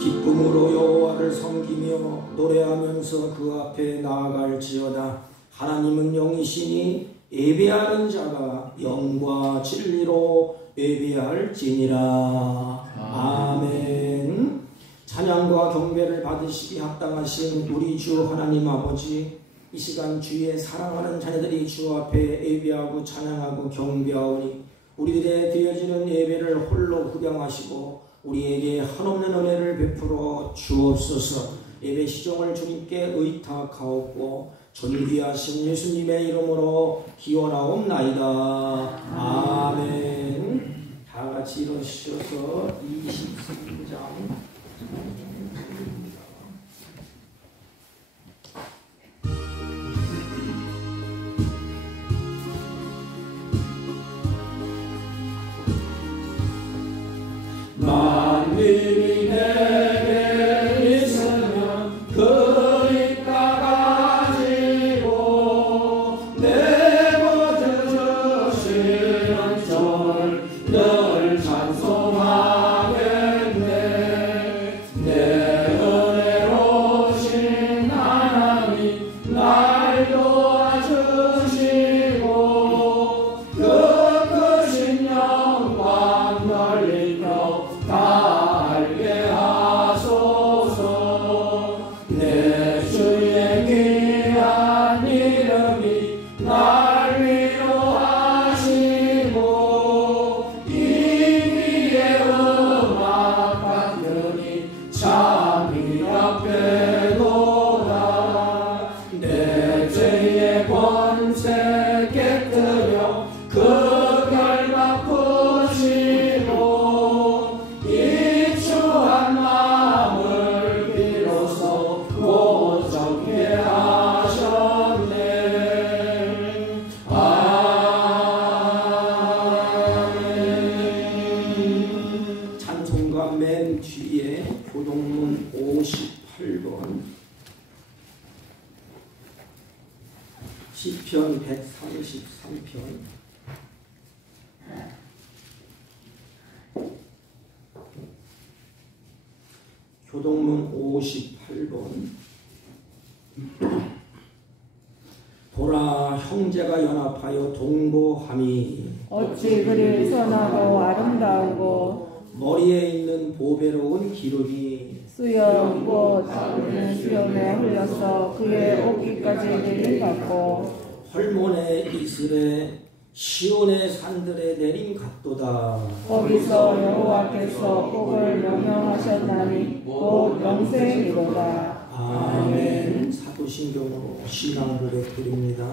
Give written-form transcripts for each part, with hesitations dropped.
기쁨으로 여호와를 섬기며 노래하면서 그 앞에 나아갈지어다. 하나님은 영이시니 예배하는 자가 영과 진리로 예배할지니라. 아멘. 찬양과 경배를 받으시기 합당하신 우리 주 하나님 아버지, 이 시간 주의 사랑하는 자녀들이 주 앞에 예배하고 찬양하고 경배하오니 우리들의 드려지는 예배를 홀로 구경하시고 우리에게 한없는 은혜를 베풀어 주옵소서. 예배 시종을 주님께 의탁하옵고 존귀하신 예수님의 이름으로 기원하옵나이다. 아멘. 다 같이 일어서셔서 23장 만민이 내게 있으면 그 입 가가지고 내고 주시는 절 늘 찬송하겠네. 내 은혜로우신 하나님 날 도와주시고 그 크신 영광 넓히며 달게 하소서. 내 주의 귀한 이름이 날 위로하시고 이 위에 음악 받으니 참이 앞에도다. 내 죄의 권세 깨뜨려 그 결박 푸시고 이 추한 마음을 비로소 고정케 하셨네. 아멘. 찬송가 맨 뒤에 교동문 58번 시편 133편 교동문 58번 보라 형제가 연합하여 동거함이 어찌 그리 선하고 아름다우고 머리에 있는 보배로운 기름이 수염 곧 수염에 흘러서 그의 옷깃까지 내림받고 헐몬의 이슬에 시온의 산들에 내린 각도다. 거기서 여호와께서 복을 명령하셨나니 곧 영생이로다. 아멘. 사도신경으로 신앙 고백 드립니다.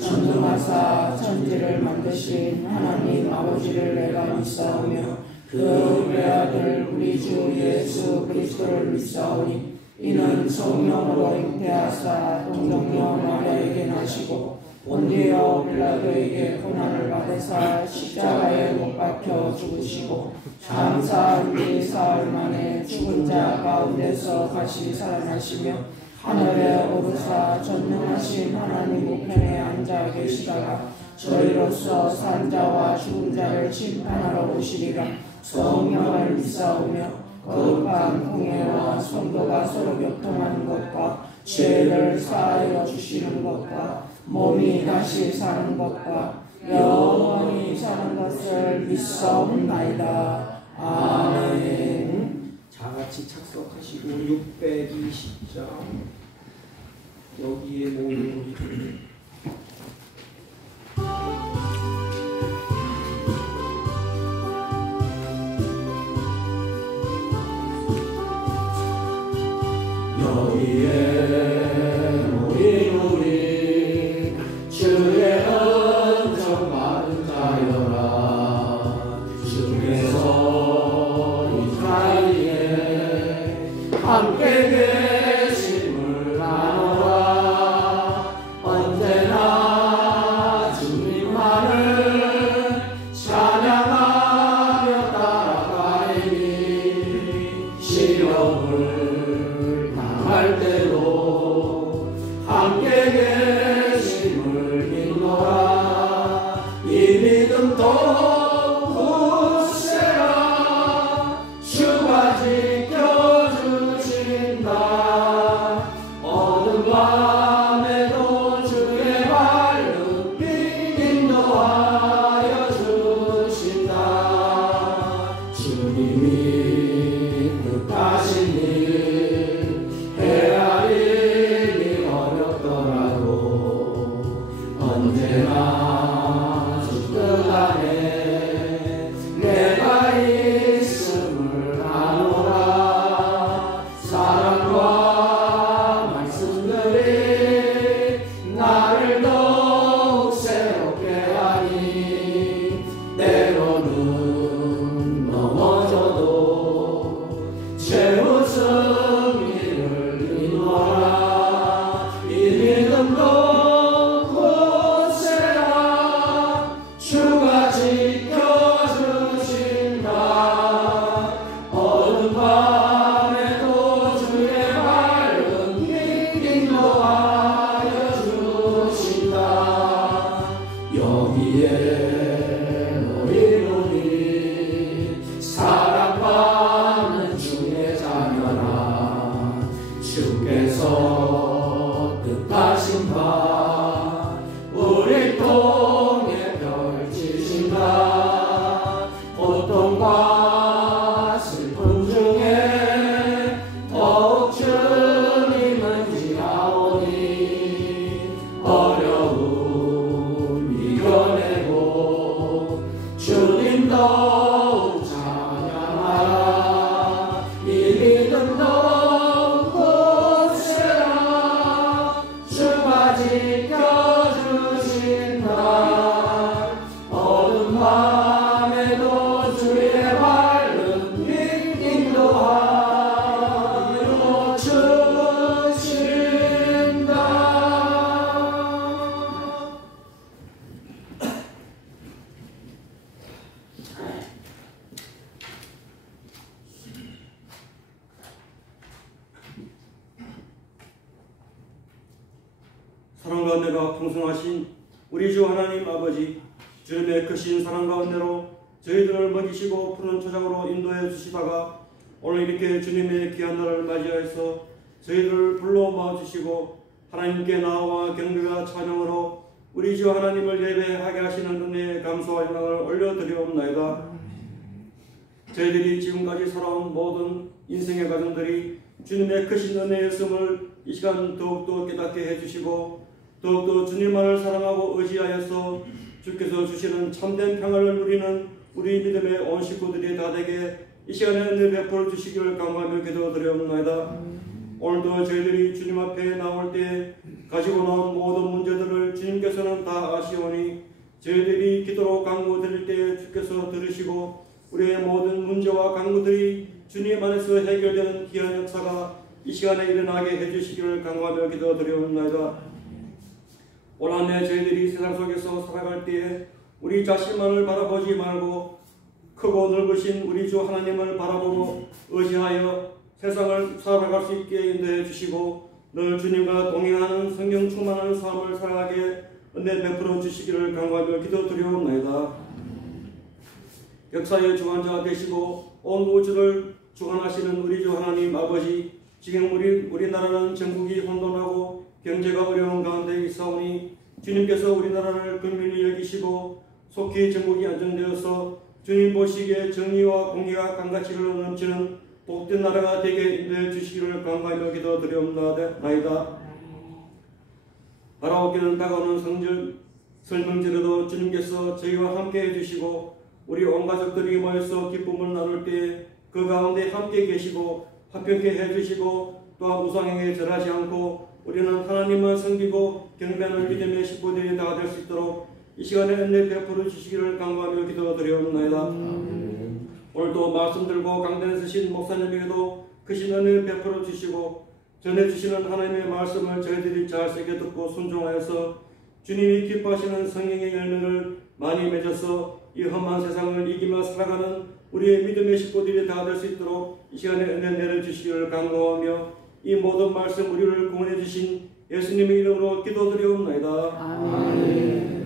전능하사 천지를 만드신 하나님 아버지를 내가 믿사오며 그 외아들 우리 주 예수 그리스도를 믿사오니 이는 성령으로 잉태하사 동정녀 마리아에게 나시고 본디오 빌라도에게 고난을 받으사 십자가에 못 박혀 죽으시고 장사한 지 사흘 만에 죽은 자 가운데서 다시 살아나시며 하늘에 오르사 전능하신 하나님 우편에 앉아 계시다가 저희로서 산 자와 죽은 자를 심판하러 오시리라. 성령을 믿사오며 거룩한 공예와 성도가 서로 교통하는 것과 죄를 사하여 주시는 것과 몸이 다시 사는 것과 영원히 사는 것을 믿사옵나이다. 아멘. 자같이 착석하시고 620장 여기에 모인 우리들 여기에 모인 우리 주의 은총 받은 자여라. 주께서 이스라엘에 함께 계심을 나누라. 언제나 주님만을 찬양하며 따라가리니 시험을 당할 때도 함께 계심을 믿노라. 이 믿음 더욱 굳세라. 주가 지켜주 더욱 찬양하라. 이 믿음 더욱 굳세라. 주가 지켜주신다. 어두운 밤에도 주의 밝은 빛 인도하여 주신다. 사랑과 은혜가 풍성하신 우리 주 하나님 아버지, 주님의 크신 사랑과 은혜로 저희들을 먹이시고 푸른 초장으로 인도해 주시다가 오늘 이렇게 주님의 귀한 날을 맞이하여서 저희들을 불러 모아주시고 하나님께 나와 경배와 찬양으로 우리 주 하나님을 예배하게 하시는 은혜에 감사와 영광을 올려드리옵나이다. 저희들이 지금까지 살아온 모든 인생의 과정들이 주님의 크신 은혜였음을 이 시간 더욱더 깨닫게 해주시고 더욱더 주님만을 사랑하고 의지하여서 주께서 주시는 참된 평안을 누리는 우리 믿음의 온 식구들이 다 되게 이 시간에 은혜 베풀어 주시기를 간구하며 기도드리옵나이다. 오늘도 저희들이 주님 앞에 나올 때 가지고 나온 모든 문제들을 주님께서는 다 아시오니 저희들이 기도로 간구드릴 때 주께서 들으시고 우리의 모든 문제와 간구들이 주님 안에서 해결되는 귀한 역사가 이 시간에 일어나게 해주시기를 간구하며 기도드리옵나이다. 올 한 해 저희들이 세상 속에서 살아갈 때에 우리 자신만을 바라보지 말고 크고 넓으신 우리 주 하나님을 바라보고 의지하여 세상을 살아갈 수 있게 인도해 주시고 늘 주님과 동행하는 성령 충만한 삶을 살아가게 은혜 베풀어 주시기를 간구하며 기도드리옵나이다. 역사의 주관자 되시고 온 우주를 주관하시는 우리 주 하나님 아버지, 지금 우리나라는 전국이 혼돈하고 경제가 어려운 가운데 있사오니 주님께서 우리나라를 긍휼히 여기시고 속히 전국이 안정되어서 주님 보시기에 정의와 공의가 강가치로 넘치는 복된 나라가 되게 인도해 주시기를 간구하며 기도드리옵나이다. 바라옵기는 다가오는 설명절에도 주님께서 저희와 함께 해주시고 우리 온 가족들이 모여서 기쁨을 나눌 때 그 가운데 함께 계시고 합병케 해주시고 또한 우상행에 절하지 않고 우리는 하나님만 섬기고 경배하는 믿음의 식구들이 다 될 수 있도록 이 시간에 은혜 베풀어 주시기를 간구하며 기도드리옵나이다. 오늘도 말씀 들고 강단에 서신 목사님에게도 크신 은혜 베풀어 주시고 전해주시는 하나님의 말씀을 저희들이 잘 새겨 듣고 순종하여서 주님이 기뻐하시는 성령의 열매를 많이 맺어서 이 험한 세상을 이기며 살아가는 우리의 믿음의 식구들이 다 될 수 있도록 이 시간에 은혜 내려주시기를 간구하며 이 모든 말씀 우리를 구원해 주신 예수님의 이름으로 기도드리옵나이다. 아멘.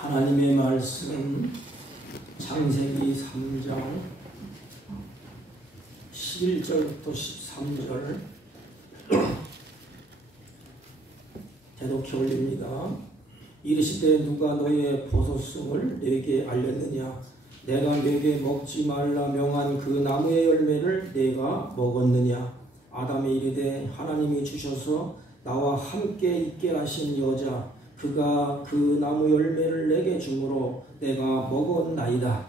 하나님의 말씀 창세기 3장 11절부터 13절 대독해 올립니다. 이르시되 누가 너의 버섯송을 내게 알렸느냐? 내가 내게 먹지 말라 명한 그 나무의 열매를 내가 먹었느냐? 아담이 이르되 하나님이 주셔서 나와 함께 있게 하신 여자 그가 그 나무 열매를 내게 주므로 내가 먹었나이다.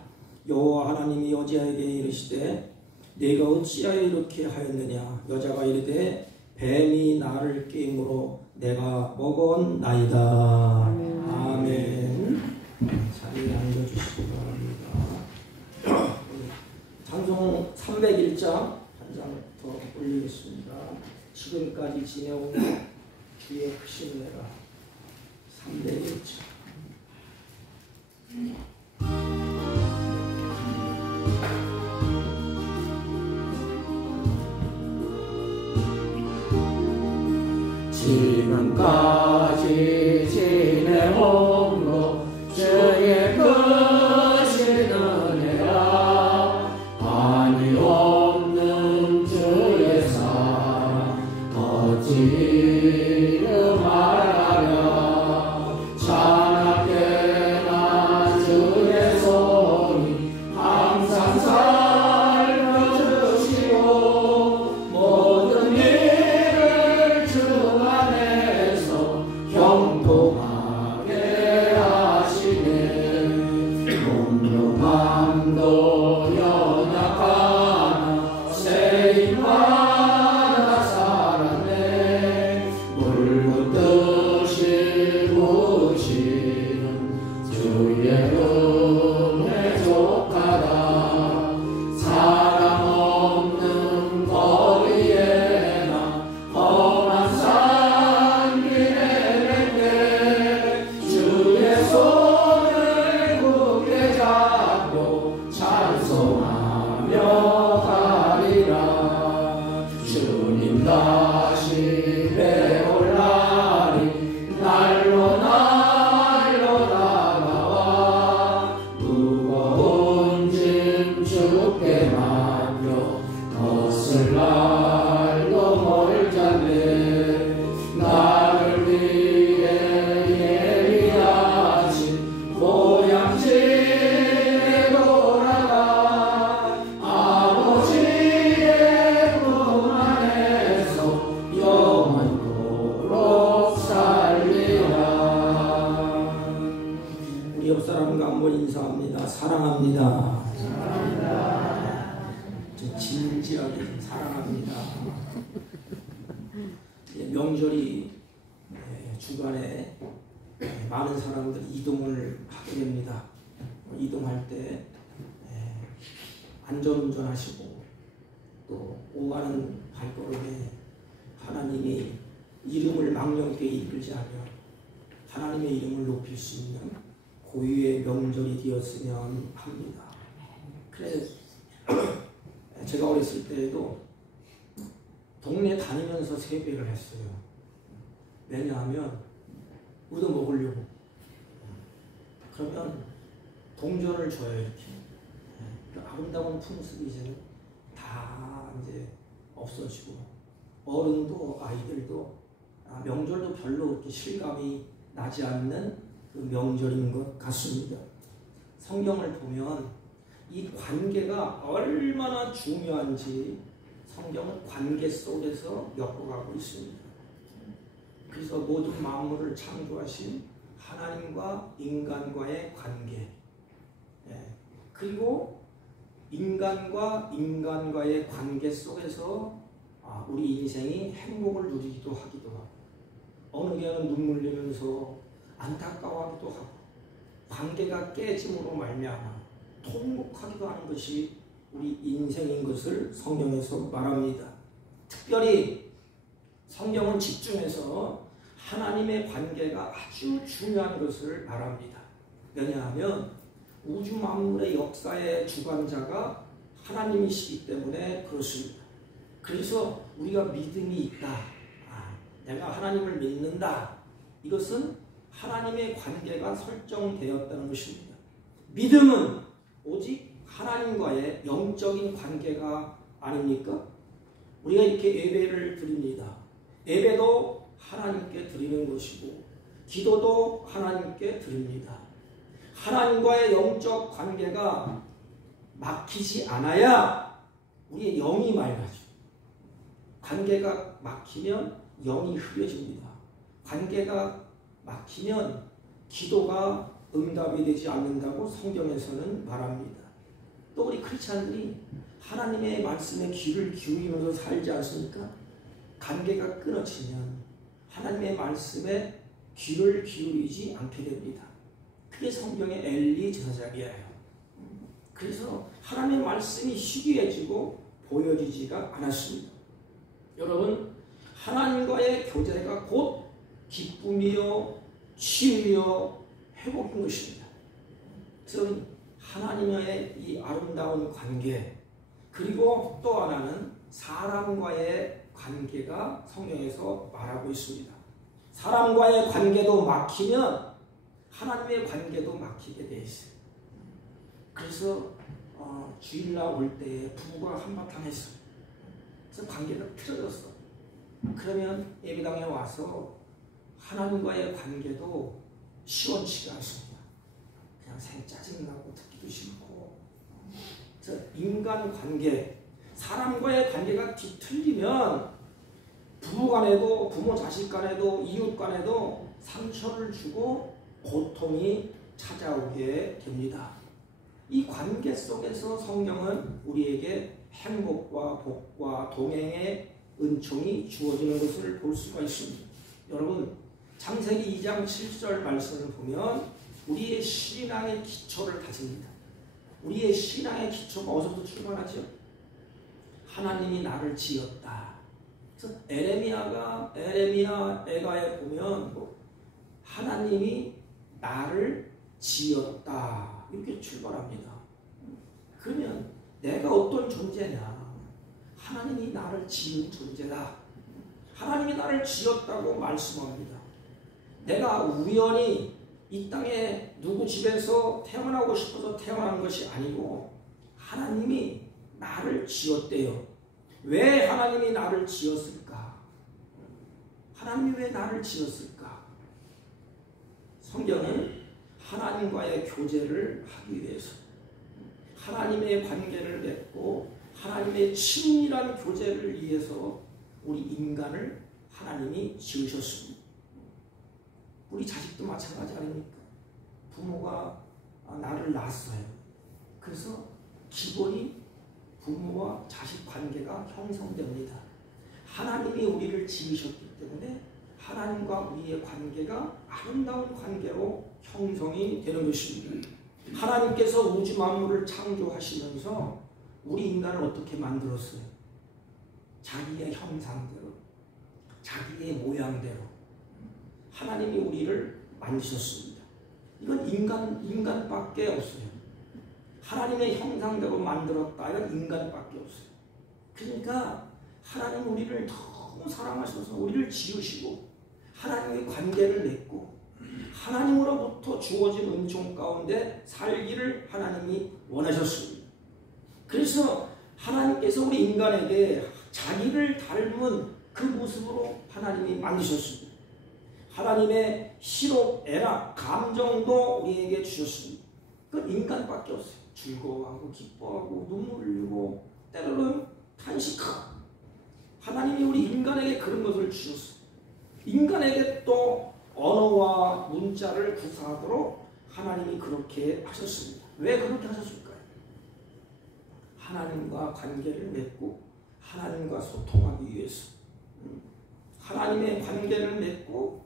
여호와 하나님이 여자에게 이르시되 네가 어찌하여 이렇게 하였느냐? 여자가 이르되 뱀이 나를 깨므로 내가 먹었나이다. 아멘. 자리에 앉아주시기 바랍니다. 찬송 301장 한 장 더 올리겠습니다. 지금까지 지내온 주의 크신 은혜가 301장. 지금까지 지내온 것 주의 크신 은혜라. 아니 주께 맡겨 벗을 날도 멀잖네. 나를 위해 예비하신 보양심에 돌아가 아버지의 품 안에서 영원토록 살리라. 우리 옆 사람과 한번 인사합니다. 사랑합니다. 좀 진지하게 사랑합니다. 명절이 주간에 많은 사람들이 이동을 하게 됩니다. 이동할 때 안전운전하시고 또 오가는 발걸음에 하나님이 이름을 망령되게 이끌지 않으면 하나님의 이름을 높일 수 있는 고유의 명절이 되었으면 합니다. 그래 제가 어렸을 때에도 동네 다니면서 세배를 했어요. 왜냐하면 얻어먹으려고. 그러면 동전을 줘요, 이렇게. 아름다운 풍습이 이제는 다 이제 없어지고 어른도 아이들도 명절도 별로 그렇게 실감이 나지 않는 그 명절인 것 같습니다. 성경을 보면 이 관계가 얼마나 중요한지 성경은 관계 속에서 엮어가고 있습니다. 그래서 모든 만물을 창조하신 하나님과 인간과의 관계, 그리고 인간과 인간과의 관계 속에서 우리 인생이 행복을 누리기도 하기도 하고 어느 개는 눈물 흘리면서 안타까워하기도 하고 관계가 깨짐으로 말미암아 통곡하기도 하는 것이 우리 인생인 것을 성경에서 말합니다. 특별히 성경은 집중해서 하나님의 관계가 아주 중요한 것을 말합니다. 왜냐하면 우주 만물의 역사의 주관자가 하나님이시기 때문에 그렇습니다. 그래서 우리가 믿음이 있다. 내가 하나님을 믿는다. 이것은 하나님의 관계가 설정되었다는 것입니다. 믿음은 오직 하나님과의 영적인 관계가 아닙니까? 우리가 이렇게 예배를 드립니다. 예배도 하나님께 드리는 것이고 기도도 하나님께 드립니다. 하나님과의 영적 관계가 막히지 않아야 우리의 영이 맑아져. 관계가 막히면 영이 흐려집니다. 관계가 막히면 기도가 응답이 되지 않는다고 성경에서는 말합니다. 또 우리 크리스찬들이 하나님의 말씀에 귀를 기울이면서 살지 않습니까? 관계가 끊어지면 하나님의 말씀에 귀를 기울이지 않게 됩니다. 그게 성경의 엘리 제사장이에요. 그래서 하나님의 말씀이 희귀해지고 보여지지가 않았습니다. 여러분, 하나님과의 교제가 곧 기쁨이요 치유요 회복인 것입니다. 그래서 하나님과의 이 아름다운 관계, 그리고 또 하나는 사람과의 관계가 성경에서 말하고 있습니다. 사람과의 관계도 막히면 하나님의 관계도 막히게 돼 있어요. 그래서 주일날 올 때 부부가 한바탕 했어요. 그래서 관계가 틀어졌어. 그러면 예배당에 와서 하나님과의 관계도 시원치가 않습니다. 그냥 짜증나고 듣기도 싫고. 그래서 인간관계, 사람과의 관계가 뒤틀리면 부부간에도 부모 자식간에도 이웃간에도 상처를 주고 고통이 찾아오게 됩니다. 이 관계 속에서 성경은 우리에게 행복과 복과 동행의 은총이 주어지는 것을 볼 수가 있습니다. 여러분, 창세기 2장 7절 말씀을 보면 우리의 신앙의 기초를 다집니다. 우리의 신앙의 기초가 어디서부터 출발하죠? 하나님이 나를 지었다. 그래서 에레미야 에가에 보면 하나님이 나를 지었다. 이렇게 출발합니다. 그러면 내가 어떤 존재냐? 하나님이 나를 지은 존재다. 하나님이 나를 지었다고 말씀합니다. 내가 우연히 이 땅에 누구 집에서 태어나고 싶어서 태어난 것이 아니고 하나님이 나를 지었대요. 왜 하나님이 나를 지었을까? 하나님이 왜 나를 지었을까? 성경은 하나님과의 교제를 하기 위해서, 하나님의 관계를 맺고 하나님의 친밀한 교제를 위해서 우리 인간을 하나님이 지으셨습니다. 우리 자식도 마찬가지 아닙니까? 부모가 나를 낳았어요. 그래서 기본이 부모와 자식 관계가 형성됩니다. 하나님이 우리를 지으셨기 때문에 하나님과 우리의 관계가 아름다운 관계로 형성이 되는 것입니다. 하나님께서 우주 만물을 창조하시면서 우리 인간을 어떻게 만들었어요? 자기의 형상대로, 자기의 모양대로 하나님이 우리를 만드셨습니다. 이건 인간밖에 없어요. 하나님의 형상대로 만들었다. 이건 인간밖에 없어요. 그러니까 하나님 우리를 너무 사랑하셔서 우리를 지으시고 하나님의 관계를 맺고 하나님으로부터 주어진 은총 가운데 살기를 하나님이 원하셨습니다. 그래서 하나님께서 우리 인간에게 자기를 닮은 그 모습으로 하나님이 만드셨습니다. 하나님의 희록, 애락, 감정도 우리에게 주셨습니다. 그건 인간밖에 없어요. 즐거워하고 기뻐하고 눈물 흘리고 때로는 탄식하고 하나님이 우리 인간에게 그런 것을 주셨어요. 인간에게 또 언어와 문자를 구사하도록 하나님이 그렇게 하셨습니다. 왜 그렇게 하셨을까요? 하나님과 관계를 맺고 하나님과 소통하기 위해서, 하나님의 관계를 맺고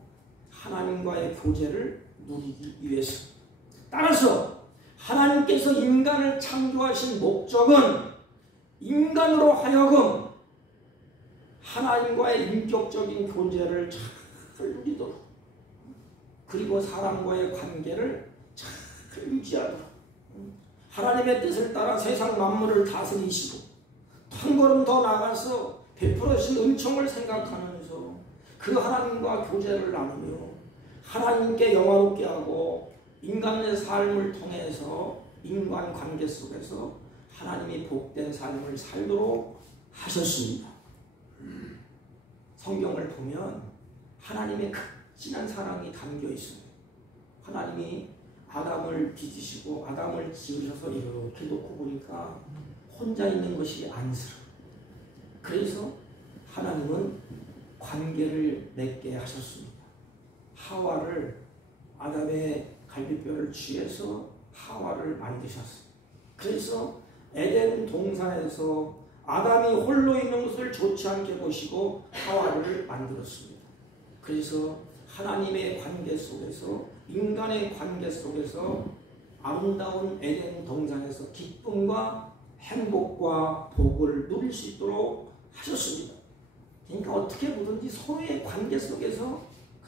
하나님과의 교제를 누리기 위해서. 따라서 하나님께서 인간을 창조하신 목적은 인간으로 하여금 하나님과의 인격적인 교제를 잘 누리도록, 그리고 사람과의 관계를 잘 유지하도록, 하나님의 뜻을 따라 세상 만물을 다스리시고 한 걸음 더 나가서 베풀어주신 은총을 생각하면서 그 하나님과 교제를 나누며 하나님께 영화롭게 하고 인간의 삶을 통해서 인간관계 속에서 하나님이 복된 삶을 살도록 하셨습니다. 성경을 보면 하나님의 극진한 사랑이 담겨 있습니다. 하나님이 아담을 빚으시고 아담을 지으셔서 이렇게 놓고 보니까 혼자 있는 것이 안쓰러워요. 그래서 하나님은 관계를 맺게 하셨습니다. 하와를, 아담의 갈비뼈를 취해서 하와를 만드셨어요. 그래서 에덴 동산에서 아담이 홀로 있는 것을 좋지 않게 보시고 하와를 만들었습니다. 그래서 하나님의 관계 속에서, 인간의 관계 속에서 아름다운 에덴 동산에서 기쁨과 행복과 복을 누릴 수 있도록 하셨습니다. 그러니까 어떻게 보든지 서로의 관계 속에서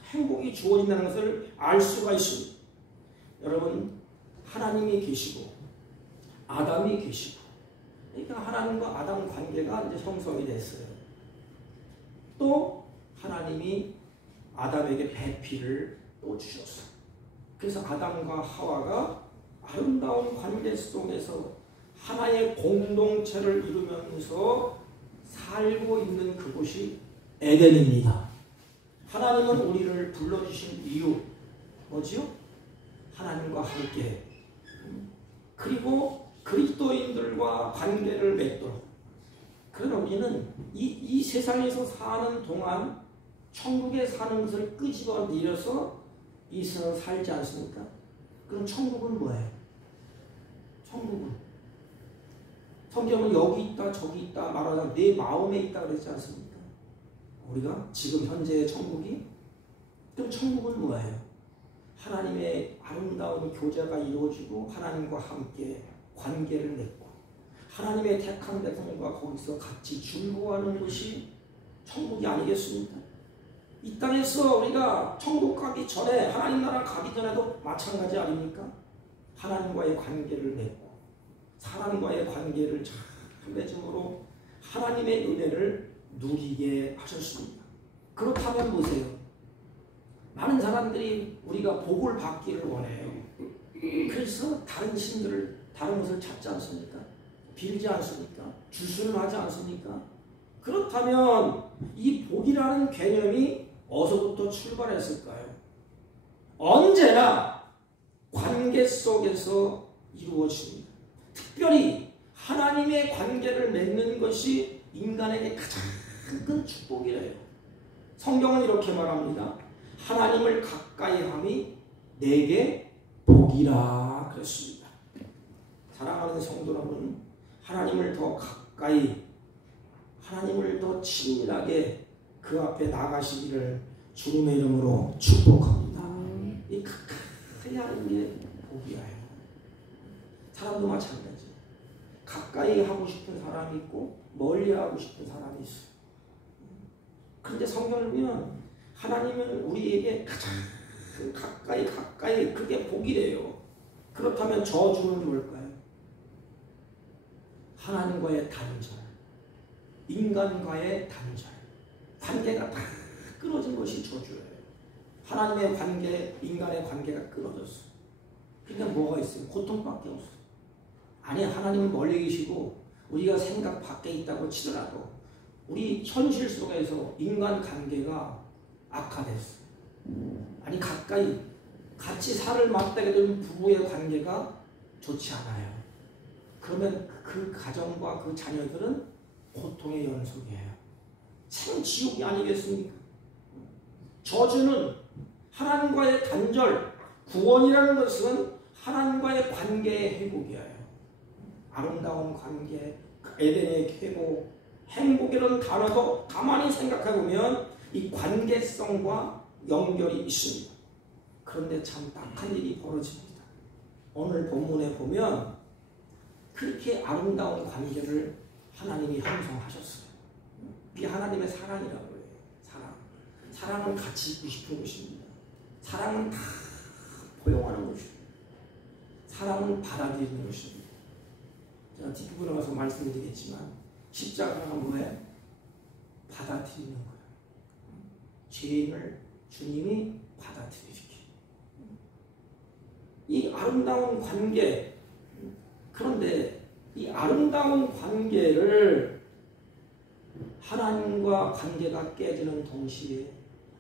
행복이 주어진다는 것을 알 수가 있습니다. 여러분, 하나님이 계시고 아담이 계시고, 그러니까 하나님과 아담 관계가 이제 형성이 됐어요. 또 하나님이 아담에게 배필을 또 주셨어요. 그래서 아담과 하와가 아름다운 관계 속에서 하나의 공동체를 이루면서 살고 있는 그곳이 에덴입니다. 하나님은 우리를 불러주신 이유 뭐지요? 하나님과 함께, 그리고 그리스도인들과 관계를 맺도록. 그러나 우리는 이 세상에서 사는 동안 천국에 사는 것을 끄집어 내려서 이 세상을 살지 않습니까? 그럼 천국은 뭐예요? 천국은 성경은 여기 있다 저기 있다 말하자 내 마음에 있다 그랬지 않습니까? 우리가 지금 현재의 천국이, 그럼 천국은 뭐예요? 하나님의 아름다운 교제가 이루어지고 하나님과 함께 관계를 맺고 하나님의 택한 백성과 거기서 같이 즐거워하는 것이 천국이 아니겠습니까? 이 땅에서 우리가 천국 가기 전에, 하나님 나라 가기 전에도 마찬가지 아닙니까? 하나님과의 관계를 맺고 사람과의 관계를 잘 맺음으로 하나님의 은혜를 누리게 하셨습니다. 그렇다면 보세요. 많은 사람들이 우리가 복을 받기를 원해요. 그래서 다른 신들을, 다른 것을 찾지 않습니까? 빌지 않습니까? 주술을 하지 않습니까? 그렇다면 이 복이라는 개념이 어디서부터 출발했을까요? 언제나 관계 속에서 이루어집니다. 특별히 하나님의 관계를 맺는 것이 인간에게 가장 큰 축복이래요. 성경은 이렇게 말합니다. 하나님을 가까이 함이 내게 복이라 그랬습니다. 사랑하는 성도 여러분, 하나님을 더 가까이, 하나님을 더 친밀하게 그 앞에 나가시기를 주님의 이름으로 축복합니다. 이 가까이 하는 게 복이에요. 사람도 마찬가지. 가까이 하고 싶은 사람이 있고 멀리 하고 싶은 사람이 있어요. 그런데 성경을 보면 하나님은 우리에게 가장 가까이 그게 복이래요. 그렇다면 저주는 뭘까요? 하나님과의 단절, 인간과의 단절, 관계가 다 끊어진 것이 저주예요. 하나님의 관계, 인간의 관계가 끊어졌어. 그러니까 뭐가 있어요? 고통밖에 없어. 아니, 하나님은 멀리 계시고 우리가 생각 밖에 있다고 치더라도 우리 현실 속에서 인간 관계가 악화됐어. 아니, 가까이 같이 살을 맞대게 되는 부부의 관계가 좋지 않아요. 그러면 그 가정과 그 자녀들은 고통의 연속이에요. 생지옥이 아니겠습니까? 저주는 하나님과의 단절, 구원이라는 것은 하나님과의 관계의 회복이에요. 아름다운 관계, 에덴의 회복, 행복이라는 단어도 가만히 생각해보면 이 관계성과 연결이 있습니다. 그런데 참 딱한 일이 벌어집니다. 오늘 본문에 보면 그렇게 아름다운 관계를 하나님이 형성하셨어요. 이게 하나님의 사랑이라고 해요. 사랑은 같이 있고 싶은 것입니다. 사랑은 다 포용하는 것입니다. 사랑은 받아들이는 것입니다. 제가 뒷부분에 와서 말씀드리겠지만 십자가가 뭐예요? 받아들이는 거예요. 죄인을 주님이 받아들이시기. 이 아름다운 관계, 그런데 이 아름다운 관계를 하나님과 관계가 깨지는 동시에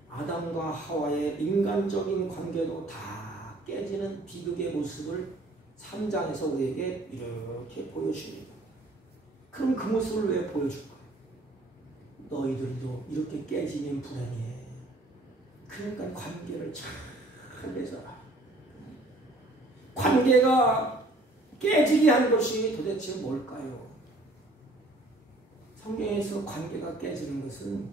아담과 하와의 인간적인 관계도 다 깨지는 비극의 모습을 3장에서 우리에게 이렇게 보여줍니다. 그럼 그 모습을 왜 보여줄까? 너희들도 이렇게 깨지면 불행해. 그러니까 관계를 잘 맺어라. 관계가 깨지게 한 것이 도대체 뭘까요? 성경에서 관계가 깨지는 것은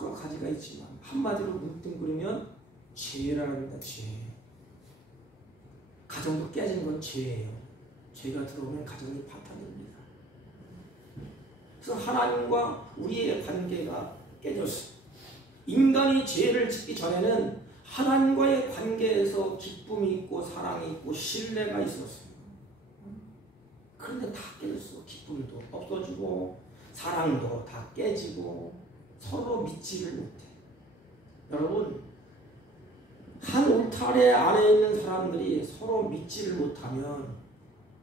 여러 가지가 있지만 한마디로 뭉뚱그리면 죄라는다. 죄. 가정도 깨진 건 죄예요. 죄가 들어오면 가정이 파탄됩니다. 그래서 하나님과 우리의 관계가 깨졌어요. 인간이 죄를 짓기 전에는 하나님과의 관계에서 기쁨이 있고 사랑이 있고 신뢰가 있었어요. 그런데 다 깨졌어. 기쁨도 없어지고 사랑도 다 깨지고 서로 믿지를 못해. 여러분, 한 울타리 아래에 있는 사람들이 서로 믿지를 못하면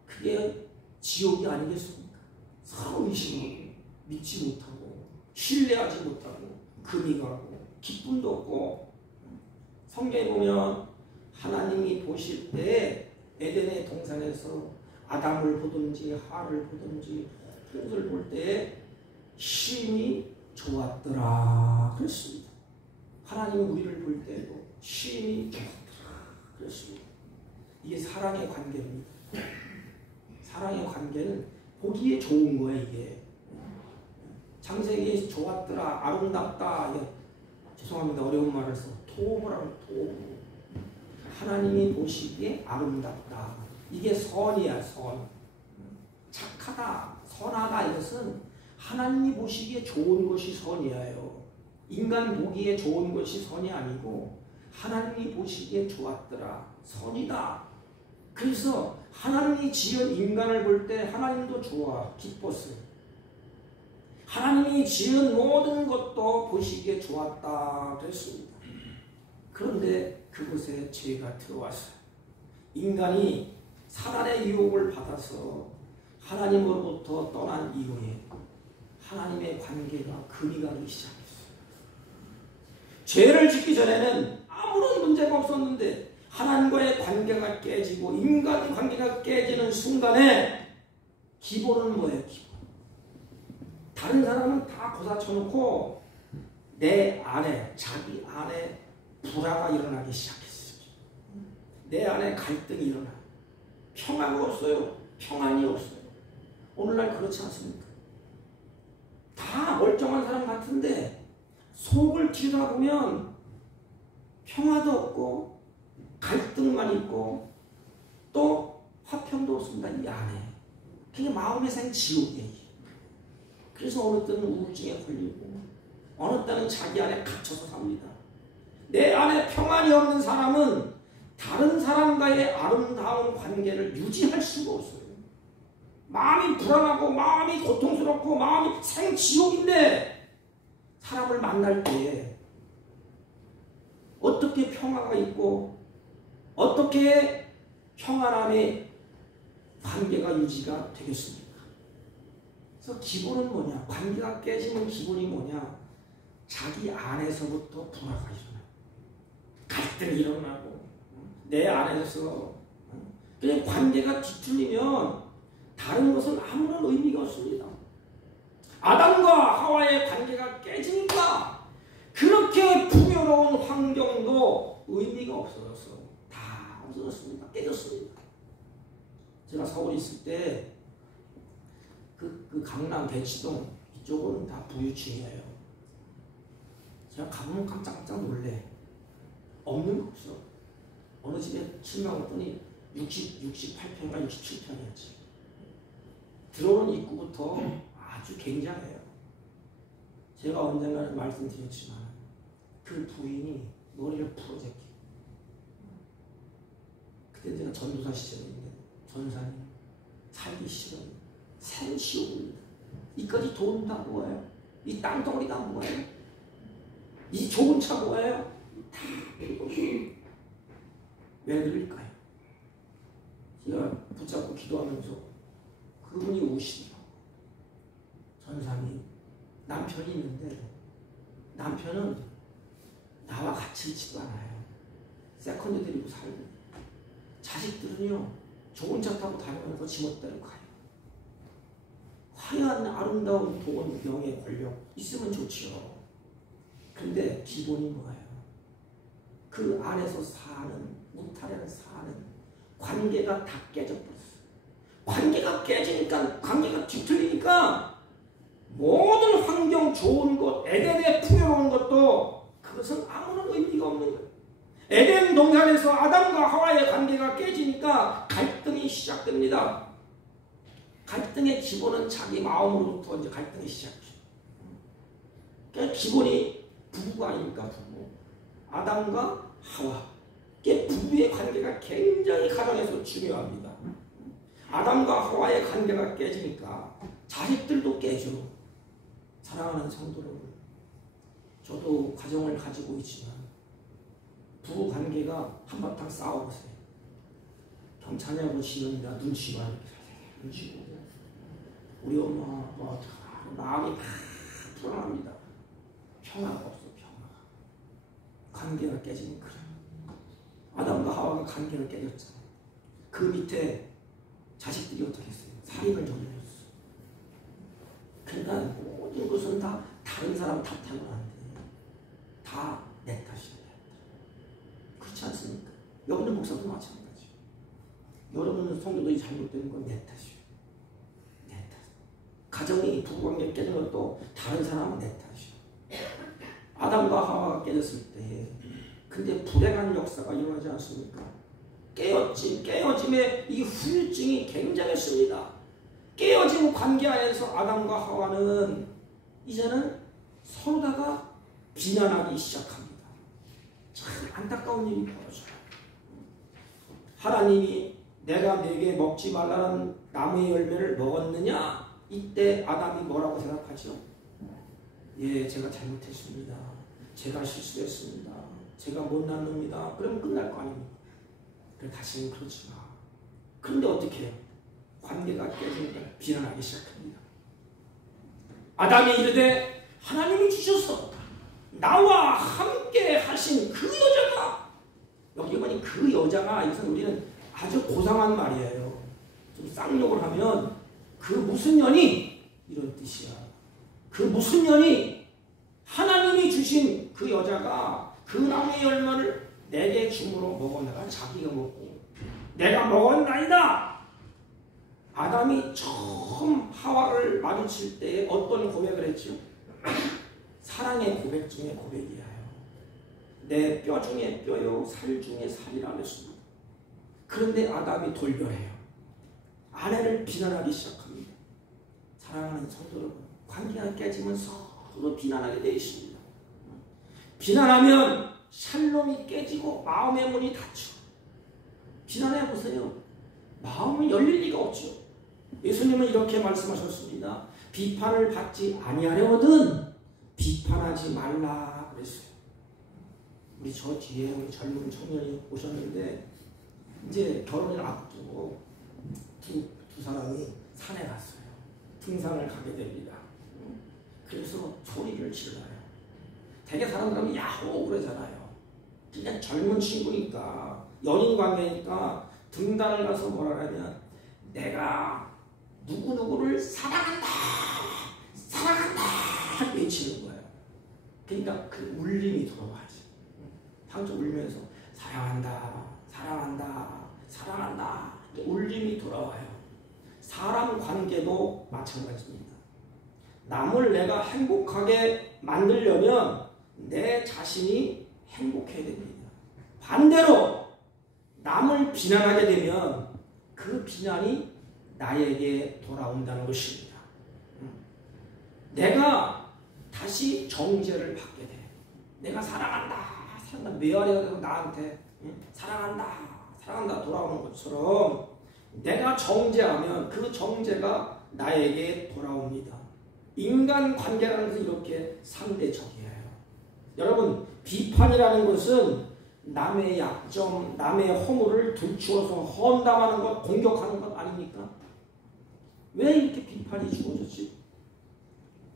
그게 지옥이 아니겠습니까? 서로 의심하고 믿지 못하고 신뢰하지 못하고 금이 가고 기쁨도 없고. 성경에 보면 하나님이 보실 때 에덴의 동산에서 아담을 보든지 하와를 보든지 그것을 볼 때 심히 좋았더라 그랬습니다. 하나님이 우리를 볼 때도 심히 좋았더라 그랬습니다. 이게 사랑의 관계입니다. 사랑의 관계는 보기에 좋은 거예요. 이게 창세기에 좋았더라, 아름답다. 죄송합니다, 어려운 말을 써. 토부라는 토부. 하나님이 보시기에 아름답다. 이게 선이야, 선. 착하다, 선하다. 이것은 하나님이 보시기에 좋은 것이 선이에요. 인간 보기에 좋은 것이 선이 아니고 하나님이 보시기에 좋았더라, 선이다. 그래서 하나님이 지은 인간을 볼 때 하나님도 좋아, 기뻤어요. 하나님이 지은 모든 것도 보시기에 좋았다 그랬습니다. 그런데 그곳에 죄가 들어왔어요. 인간이 사단의 유혹을 받아서 하나님으로부터 떠난 이후에 하나님의 관계가 금이 가기 시작했어요. 죄를 짓기 전에는 아무런 문제가 없었는데 하나님과의 관계가 깨지고 인간 관계가 깨지는 순간에 기본은 뭐예요? 기본. 다른 사람은 다 고사쳐놓고 내 안에, 자기 안에 불화가 일어나기 시작했어요. 내 안에 갈등이 일어나요. 평화가 없어요. 평안이 없어요. 오늘날 그렇지 않습니까? 다 멀쩡한 사람 같은데 속을 들여다보면 평화도 없고 갈등만 있고 또 화평도 없습니다. 이 안에. 그게 마음의 생 지옥이에요. 그래서 어느 때는 우울증에 걸리고 어느 때는 자기 안에 갇혀서 삽니다. 내 안에 평안이 없는 사람은 다른 사람과의 아름다운 관계를 유지할 수가 없어요. 마음이 불안하고 마음이 고통스럽고 마음이 생지옥인데 사람을 만날 때 어떻게 평화가 있고 어떻게 평안함의 관계가 유지가 되겠습니까? 그래서 기본은 뭐냐? 관계가 깨지면 기본이 뭐냐? 자기 안에서부터 불화가 일어나요. 갈등이 일어나고 내 안에서 그냥 관계가 뒤틀리면 다른 것은 아무런 의미가 없습니다. 아담과 하와의 관계가 깨지니까 그렇게 풍요로운 환경도 의미가 없어졌어. 다 없어졌습니다. 깨졌습니다. 제가 서울에 있을 때 그 강남 대치동 이쪽은 다 부유층이에요. 제가 가보면 깜짝깜짝 놀래. 없는 거 없어. 어느 집에 침방 왔더니 68평인가 67평이었지. 들어오는 입구부터 아주 굉장해요. 제가 언젠가는 말씀드렸지만 그 부인이 머리를 풀어제끼고 그때 제가 전도사 시절인데 전사님 살기 싫어요. 생지옥입니다. 이까지 돈 다 뭐예요? 이 땅덩어리 다 뭐예요? 이 좋은 차 뭐예요? 다 이거 왜 그럴까요? 제가 붙잡고 기도하면서 그분이 우시더라고. 전사님, 남편이 있는데 남편은 나와 같이 있지도 않아요. 세컨드 데리고 살고 자식들은요 좋은 차 타고 다니면서 지멋대로 가요. 화려한 아름다운 돈, 명예, 권력 있으면 좋지요. 근데 기본이 뭐예요? 그 안에서 사는 무탈에서 사는 관계가 다 깨져버렸어요. 관계가 깨지니까 관계가 뒤틀리니까 모든 환경 좋은 것, 에덴의 풍요로운 것도 그것은 아무런 의미가 없는 거예요. 에덴 동산에서 아담과 하와의 관계가 깨지니까 갈등이 시작됩니다. 갈등의 기본은 자기 마음으로부터 이제 갈등이 시작해요. 그러니까 기본이 부부가 아닙니까? 부부. 아담과 하와. 부부의 관계가 굉장히 가정에서 중요합니다. 아담과 하와의 관계가 깨지니까 자식들도 깨져. 사랑하는 성도 여러분, 저도 가정을 가지고 있지만 부부 관계가 한바탕 싸워보세요. 경찰하고 지연이다 눈치만 이렇게 눈치고 우리 엄마 아빠 마음이 다 불안합니다. 평화가 없어. 평화가. 관계가 깨지면 그래. 아담과 하와가 관계가 깨졌잖아요. 그 밑에 자식들이 어떻게 했어요? 살인을 저질렀어. 그러니까 모든 것은 다 다른 사람 탓하면 안 돼. 다 내 탓이야. 그렇지 않습니까? 여러분 목사도 마찬가지. 여러분 성도들이 잘못되는 건 내 탓이에요. 내 탓. 가정이 부부관계 깨진 것도 다른 사람은 내 탓이에요. 아담과 하와가 깨졌을 때 근데 불행한 역사가 일어나지 않습니까? 깨어짐의 이 후유증이 굉장했습니다. 깨어진 관계 안에서 아담과 하와는 이제는 서로다가 비난하기 시작합니다. 참 안타까운 일이 벌어져요. 하나님이 내가 네게 먹지 말라는 나무의 열매를 먹었느냐? 이때 아담이 뭐라고 생각하죠? 예, 제가 잘못했습니다. 제가 실수했습니다. 제가 못난 놈이다. 그러면 끝날 거 아닙니까? 그래, 다시는 그러지 마. 그런데 어떻게 해요? 관계가 깨지니까 비난하기 시작합니다. 아담이 이르되 하나님이 주셔서 나와 함께 하신 그 여자가, 여기 보니 그 여자가, 이것은 우리는 아주 고상한 말이에요. 좀 쌍욕을 하면 그 무슨 년이 이런 뜻이야. 그 무슨 년이 하나님이 주신 그 여자가 그 나무의 열매를 내게 줌으로 먹었나가 자기가 먹고 내가 먹었나이다. 아담이 처음 하와를 마주칠 때에 어떤 고백을 했죠? 사랑의 고백 중에 고백이에요. 내 뼈 중에 뼈요 살 중에 살이라 그랬습니다. 그런데 아담이 돌변해요. 아내를 비난하기 시작합니다. 사랑하는 성도 여러분, 관계가 깨지면 서로 비난하게 되어 있습니다. 비난하면 샬롬이 깨지고 마음의 문이 닫혀. 비난해보세요. 마음은 열릴 리가 없죠. 예수님은 이렇게 말씀하셨습니다. 비판을 받지 아니하려거든 비판하지 말라 그랬어요. 우리 저 뒤에 우리 젊은 청년이 오셨는데 이제 결혼을 앞두고 두 사람이 산에 갔어요. 등산을 가게 됩니다. 그래서 소리를 질러요. 대개 사람들은 야호 그러잖아요. 그냥 젊은 친구니까 연인 관계니까 등단을 가서 뭐라 하냐면 내가 누구누구를 사랑한다 사랑한다 외치는 거예요. 그러니까 그 울림이 돌아와야지. 한쪽 울면서 사랑한다 사랑한다 사랑한다 울림이 돌아와요. 사람 관계도 마찬가지입니다. 남을 내가 행복하게 만들려면 내 자신이 행복해야 됩니다. 반대로 남을 비난하게 되면 그 비난이 나에게 돌아온다는 것입니다. 내가 다시 정죄를 받게 돼. 내가 사랑한다 사랑한다 메아리가 나한테 사랑한다 사랑한다 돌아오는 것처럼 내가 정죄하면 그 정죄가 나에게 돌아옵니다. 인간관계라는 것은 이렇게 상대적이에요. 여러분, 비판이라는 것은 남의 약점, 남의 허물을 들추어서 험담하는 것, 공격하는 것 아닙니까? 왜 이렇게 비판이 주어졌지?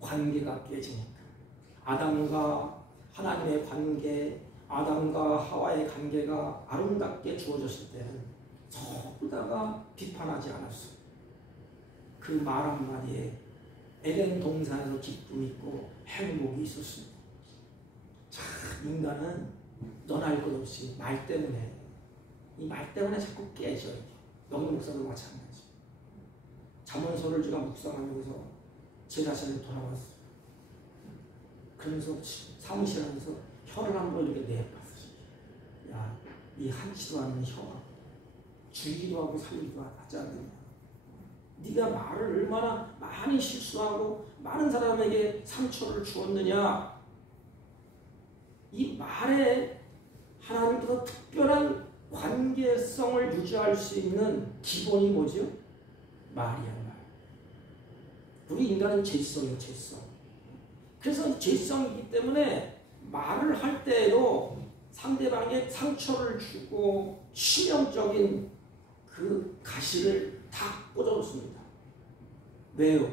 관계가 깨지니까. 아담과 하나님의 관계, 아담과 하와의 관계가 아름답게 주어졌을 때는 서로다가 비판하지 않았어요. 그 말 한마디에 에덴 동산에서 기쁨이 있고 행복이 있었습니다. 참 인간은 넌 알 것 없이 말 때문에 이 말 때문에 자꾸 깨져요. 영희 목사도 마찬가지. 잠언서를 제가 묵상하면서 제 자신을 돌아봤어요. 그러면서 사무실 안에서 혀를 한번 이렇게 내봤어요. 야, 이 한치도 않는 혀가 죽이기도 하고 살리기도 하지 않느냐. 네가 말을 얼마나 많이 실수하고 많은 사람에게 상처를 주었느냐. 이 말에 하나님께서 특별한 관계성을 유지할 수 있는 기본이 뭐죠? 말이야, 말. 우리 인간은 죄성이에요, 죄성. 그래서 죄성이기 때문에 말을 할 때에도 상대방에 상처를 주고 치명적인 그 가시를 다 꽂아줬습니다. 왜요?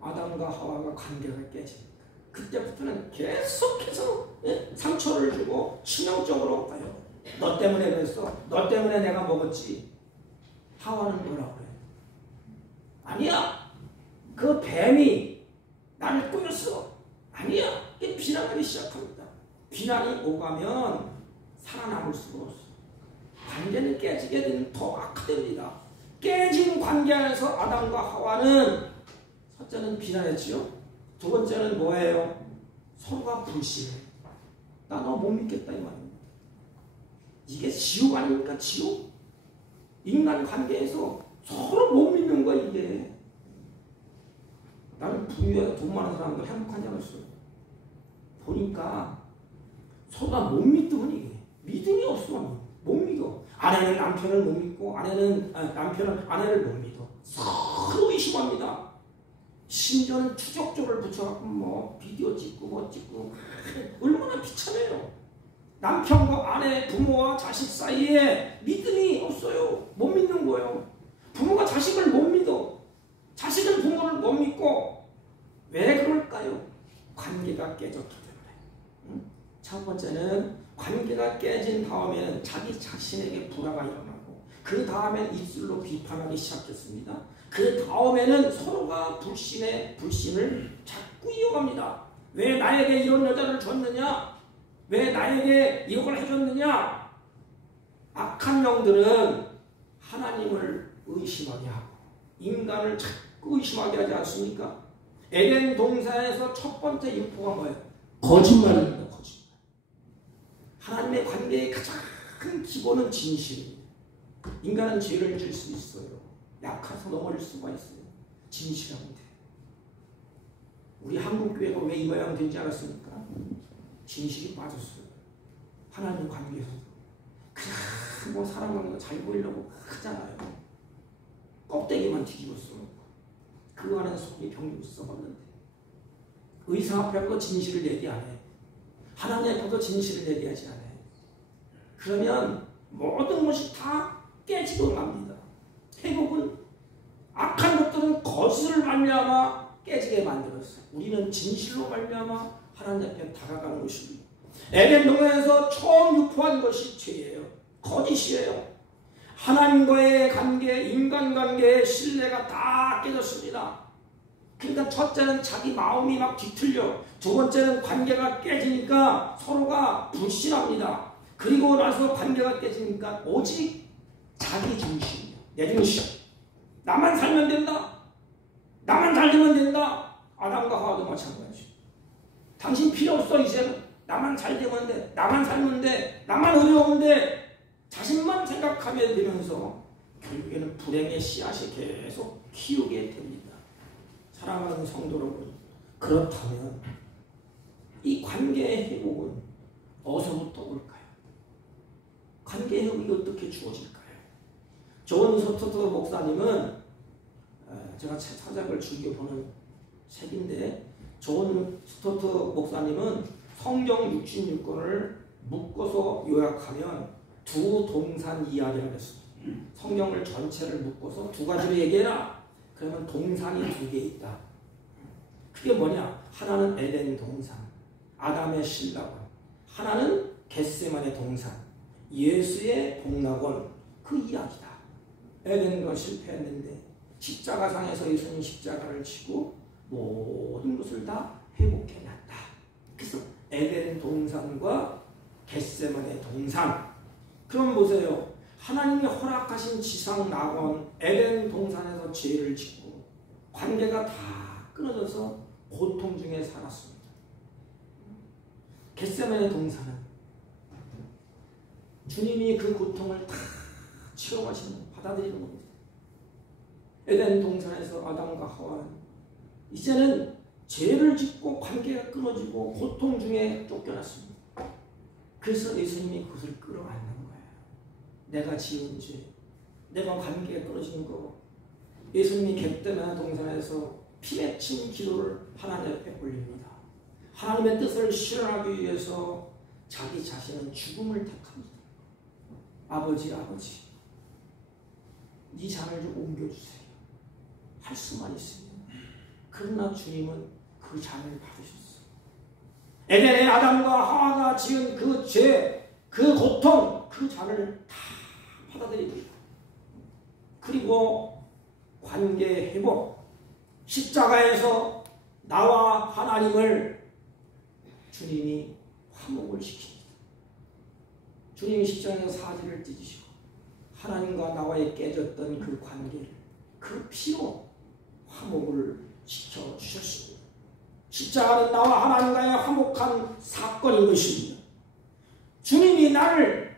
아담과 하와가 관계가 깨지니까. 그때부터는 계속해서 상처를 주고 치명적으로 가요. 너 때문에 그랬어. 너 때문에 내가 먹었지. 하와는 뭐라고 그래? 아니야. 그 뱀이 나를 꼬였어. 아니야. 비난하기 시작합니다. 비난이 오가면 살아남을 수가 없어. 관계는 깨지게 되면 더 악화됩니다. 깨진 관계 안에서 아담과 하와는 첫째는 비난했지요. 두 번째는 뭐예요? 서로가 불신해. 나 너 못 믿겠다 이 말입니다. 이게 지옥 아닙니까? 지옥? 인간 관계에서 서로 못 믿는 거야 이게. 나는 부유해 돈 많은 사람들 행복한지 알았어요. 보니까 서로가 못 믿더니 이게 믿음이 없어. 못 믿어. 아내는 남편을 못 믿고 남편은 아내를 못 믿어. 서로 의심합니다. 심지어는 추적조를 붙여갖고 뭐 비디오 찍고 뭐 찍고 얼마나 비참해요. 남편과 아내, 부모와 자식 사이에 믿음이 없어요. 못 믿는 거예요. 부모가 자식을 못 믿어. 자식은 부모를 못 믿고. 왜 그럴까요? 관계가 깨졌기 때문에. 첫 번째는 관계가 깨진 다음에는 자기 자신에게 불화가 일어나고, 그 다음엔 입술로 비판하기 시작했습니다. 그 다음에는 서로가 불신을 자꾸 이어갑니다. 왜 나에게 이런 여자를 줬느냐? 왜 나에게 이걸 해줬느냐? 악한 영들은 하나님을 의심하게 하고 인간을 자꾸 의심하게 하지 않습니까? 에덴 동산에서 첫 번째 유포가 뭐예요? 거짓말입니다. 거짓말. 하나님의 관계의 가장 큰 기본은 진실입니다. 인간은 죄를 질 수 있어요. 약해서 넘어질 수가 있어요. 진실하면 돼요. 우리 한국교회가 왜 이 모양 된지 알았습니까? 진실이 빠졌어요. 하나님 관계에서. 그냥 뭐 사람하는 거 잘 보이려고 하잖아요. 껍데기만 뒤집어 써놓고 그 안에 속이 병이 썩었는데, 의사 앞에도 진실을 얘기 안 해. 하나님 앞에도 진실을 얘기하지 않아요. 그러면 모든 것이 다 깨지고 맙니다. 회복은 악한 것들은 거짓을 말미암아 깨지게 만들었어요. 우리는 진실로 말미암아 하나님 앞에 다가가는 것입니다. 에덴 동산에서 처음 유포한 것이 죄예요. 거짓이에요. 하나님과의 관계, 인간관계의 신뢰가 다 깨졌습니다. 그러니까 첫째는 자기 마음이 막 뒤틀려. 두 번째는 관계가 깨지니까 서로가 불신합니다. 그리고 나서 관계가 깨지니까 오직 자기 중심이에요. 내 중심. 나만 살면 된다. 나만 잘 되면 된다. 아담과 하와도 마찬가지. 당신 필요 없어. 이제는 나만 잘 되면 돼. 나만 살면 돼. 나만 어려우면 돼. 자신만 생각하면 되면서 결국에는 불행의 씨앗이 계속 키우게 됩니다. 사랑하는 성도 여러분, 그렇다면 이 관계의 회복은 어디서부터 올까요? 관계의 회복이 어떻게 주어질까요? 존 스토트 목사님은, 제가 사작을 즐겨보는 책인데, 존 스토트 목사님은 성경 66권을 묶어서 요약하면 두 동산 이야기를 했습니다. 성경을 전체를 묶어서 두 가지로 얘기해라. 그러면 동산이 두 개 있다. 그게 뭐냐? 하나는 에덴 동산, 아담의 신라원. 하나는 겟세마네 동산, 예수의 복락원. 그 이야기다. 에덴과 실패했는데 십자가상에서 예수님 십자가를 지고 모든 것을 다 회복해놨다. 그래서 에덴 동산과 겟세마네 동산. 그럼 보세요. 하나님이 허락하신 지상 낙원 에덴 동산에서 죄를 짓고 관계가 다 끊어져서 고통 중에 살았습니다. 겟세마네 동산은 주님이 그 고통을 다 체험하시는, 받아들이는 겁니다. 에덴 동산에서 아담과 하와는 이제는 죄를 짓고 관계가 끊어지고 고통 중에 쫓겨났습니다. 그래서 예수님이 그것을 끌어안는 거예요. 내가 지은 죄, 내가 관계가 끊어지는 거. 예수님이 겟세마네 동산에서 피 맺힌 기도를 하나님 앞에 올립니다. 하나님의 뜻을 실현하기 위해서 자기 자신은 죽음을 택합니다. 아버지, 이 잔을 좀 옮겨주세요. 할 수만 있으면. 그러나 주님은 그 잔을 받으셨어요. 에덴의 아담과 하와가 지은 그 죄, 그 고통, 그 잔을 다 받아들입니다. 그리고 관계 회복, 십자가에서 나와 하나님을 주님이 화목을 시킵니다. 주님이 십자가에서 사지를 찢으시고 하나님과 나와의 깨졌던 그 관계를 그 피로 화목을 시켜주셨습니다. 십자가는 나와 하나님과의 화목한 사건인 것입니다. 주님이 나를,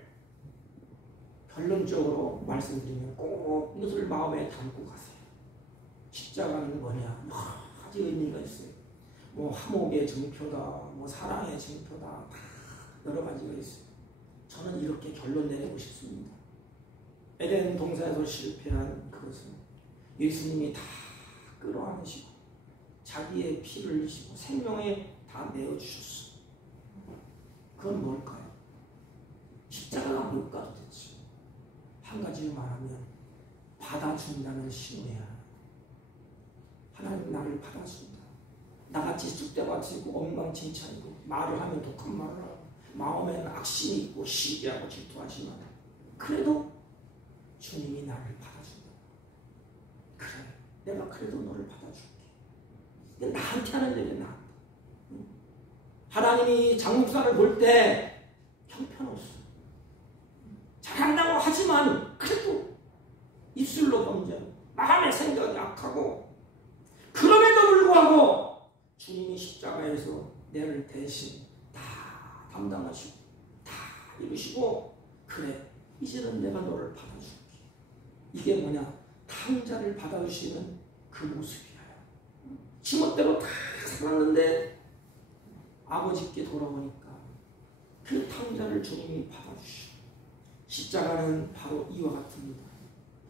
결론적으로 말씀드리면 꼭 이것을 마음에 담고 가세요. 십자가는 뭐냐? 여러 가지 의미가 있어요. 뭐 화목의 증표다, 뭐 사랑의 증표다, 다 여러 가지가 있어요. 저는 이렇게 결론 내리고 싶습니다. 에덴 동산에서 실패한 그것은 예수님이 다 끌어안으시고 자기의 피를 흘리시고 생명에 다 내어주셨어요. 그건 뭘까요? 십자가가 뭘까 도대체? 한 가지로 말하면 받아준다는 신호야. 하나님 나를 받아준다. 나같이 쑥대밭이고 엉망진창이고 말을 하면 독한 말을 하고 마음에는 악심이 있고 시기하고 질투하지만 그래도 주님이 나를 받아준다. 그래, 내가 그래도 너를 받아줄게. 이게 나한테 하는 일이야. 나한테. 하나님이 장목사를 볼 때 형편없어. 잘한다고 하지만 그래도 입술로 범죄하고 마음의 생각이 악하고 그럼에도 불구하고 주님이 십자가에서 내를 대신 다 담당하시고 다 이루시고 그래 이제는 내가 너를 받아줄게. 이게 뭐냐? 탕자를 받아주시는 그 모습이야. 지멋대로 다 살았는데 아버지께 돌아오니까 그 탕자를 주님이 받아주시고 십자가는 바로 이와 같습니다.